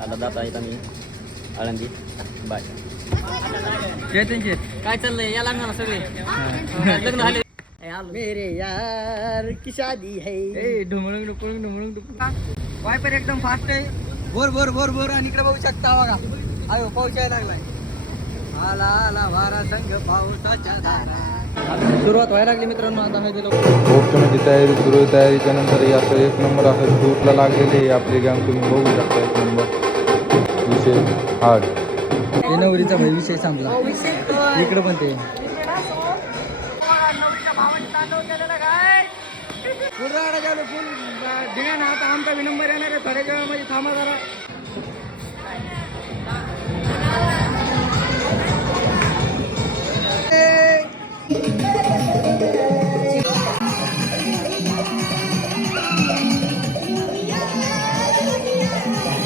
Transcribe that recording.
आता जात आहेत आम्ही आळंदी. बाय. चेतनचे काय चाललंय या लग्नाला सगळे लग्न झाले. मेरे यार की शादी है. ढुमळून ढुपळून ढुमळून ढुपळून वायपर एकदम फास्ट आहे. Bore bore bore bore. आणि इकडे बघू शकता बघा. अयो पाऊस यायला लागलाय. आला आला वारा संग पावसाच्या धारा. सुरुवात व्हायला लागली मित्रांनो. आता हे गेलो पोहोचण्याची तयारी सुरू आहे. तयारीच्या नंतर याचं एक नंबर असं शूटला लागलेली आहे आपली गँग. तुम्ही बघू शकता एक नंबर विषय हार्ड. ते नवरीचा भाई विषय संपला. इकडे पण ते फुल आता आमचा विनंबर येणार आहे. थोड्या वेळामध्ये थांबा जरा.